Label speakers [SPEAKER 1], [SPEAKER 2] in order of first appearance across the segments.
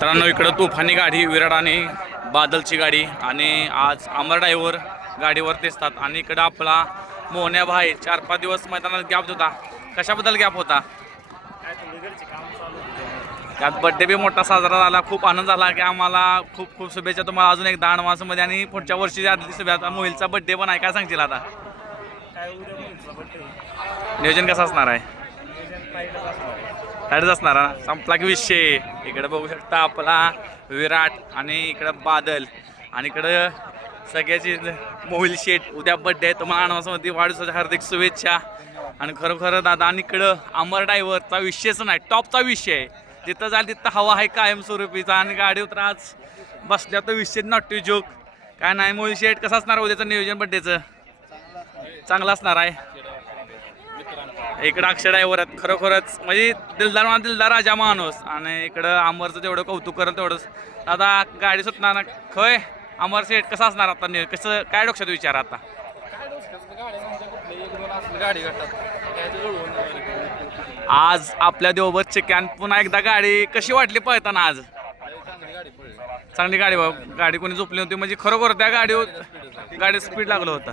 [SPEAKER 1] मित्रांनो इकडं तुफानी गाडी विराट आणि बादलची गाडी आणि आज अमर ड्रायव्हर गाडीवर दिसतात. आणि इकडं आपला मोहन्या भाई चार पाच दिवस मैदानात गॅप होता. कशाबद्दल गॅप होता? त्यात बड्डे बी मोठा साजरा झाला. खूप आनंद झाला की आम्हाला खूप खूप शुभेच्छा तुम्हाला अजून एक दहा मासामध्ये आणि पुढच्या वर्षी आदली शुभेच्छा मोहिलचा बड्डे पण आहे काय सांगशील आता? नियोजन कसं असणार आहे? साईडच असणार संपला की विषय. इकडे बघू शकता आपला विराट आणि इकडं बादल. आणि इकडं सगळ्याची मोहिल शेठ. उद्या बड्डे आहे तुम्हाला अनावसामध्ये वाढदिवसाच्या हार्दिक शुभेच्छा. आणि खरोखर दादा आणि इकडं अमर ड्रायव्हरचा विषयच नाही टॉपचा विषय. आहे जिथं जाईल तिथं हवा आहे कायमस्वरूपीचा आणि गाडीवर आज बसल्या तर विषय नॉट जोक काय नाही मोहिल शेठ कसं असणार उद्याचं नियोजन बड्डेचं चांगलं असणार आहे. इकडं अक्षर ड्रायव्हर खरोखरच म्हणजे दिलदार म्हणा दिलदार राजा माणूस. आणि इकडं अमरचं तेवढं कौतुक करत तेवढंच. आता गाडी सुटणार ना खय अमर सेट कसं असणार आता? नि- कसं काय डोक्यात विचार आता? आज आपल्या देवबत कॅन पुन्हा एकदा गाडी कशी वाटली पळताना आज?
[SPEAKER 2] चांगली गाडी
[SPEAKER 1] बा गाडी कोणी झोपली होती म्हणजे खरोखर त्या गाडीवर गाडी स्पीड लागलं होतं.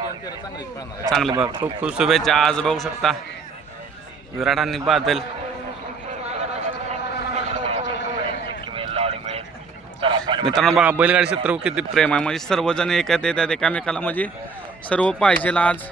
[SPEAKER 2] चांगलीच
[SPEAKER 1] चांगली बघ खूप खूप शुभेच्छा. आज बघू शकता. विराट आणि बादल. मित्रांनो बघा बैलगाडी क्षेत्र किती प्रेम आहे. म्हणजे सर्वजण एकात येतात एकामेकाला म्हणजे सर्व पाहिजे आज.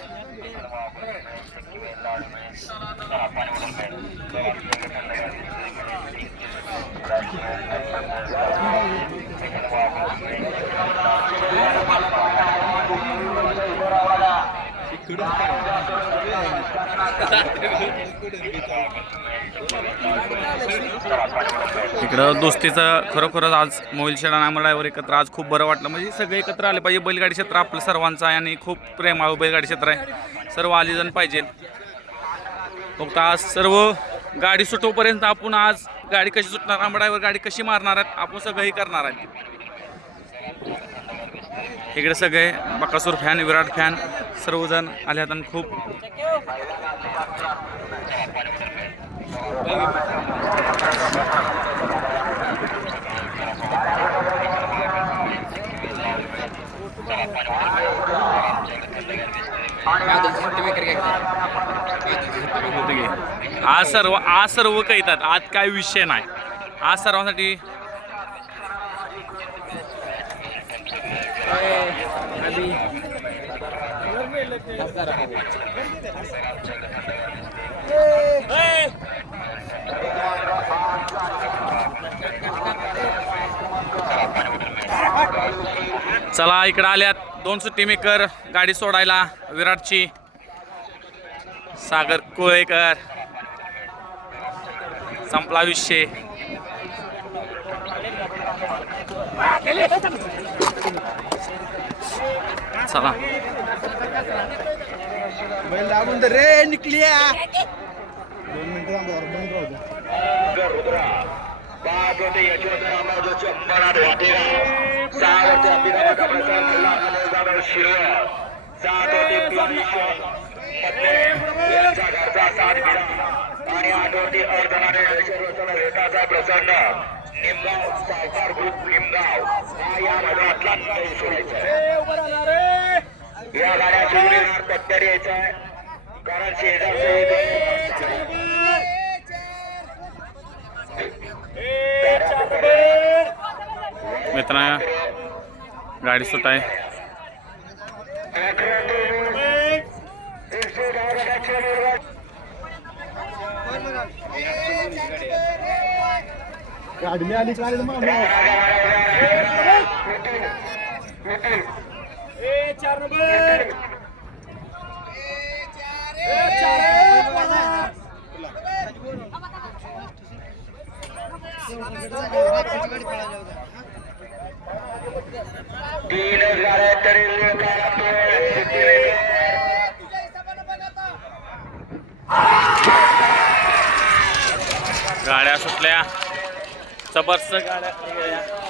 [SPEAKER 1] इकडं दोस्तीचं खरोखरच आज मोहिल शेडा नामर ड्रायव्हर एकत्र. आज खूप बरं वाटलं. म्हणजे सगळे एकत्र आले पाहिजे. बैलगाडी क्षेत्र आपलं सर्वांचं आहे आणि खूप प्रेमाळू बैलगाडी क्षेत्र आहे. सर्व आलीजण पाहिजे. फक्त आज सर्व गाडी सुटोपर्यंत आपण आज गाडी कशी सुटणार? आंबा गाडी कशी मारणार आहेत? आपण सगळंही करणार आहे. इकडे सगळे बकासूर फॅन विराट फॅन सर्वजण आले आहेत आणि खूप आज सर्व आज सर्व कळतात येतात. आज काय विषय नाही. आज सर्वांसाठी चला इकडे आल्यात. दोन सुट्टी मेकर गाडी सोडायला विराटची. सागर कोळेकर. संपला विषय. चला.
[SPEAKER 3] बैल लागून दे. रे निकलिया दोन मिनिटं
[SPEAKER 4] आणि अर्धनाने प्रसंग. निमगाव सावकार ग्रुप निमगाव हा या मैदानातला नऊ सोडायचा या पत्तर यायचा आहे कारण शेजारचे
[SPEAKER 1] मित्रांनो गाडी सुट आहे.
[SPEAKER 3] गाडी मी आली का मामा
[SPEAKER 4] तीन गाड्या तरी
[SPEAKER 1] गाड्या सुटल्या. जबरदस्त गाड्या.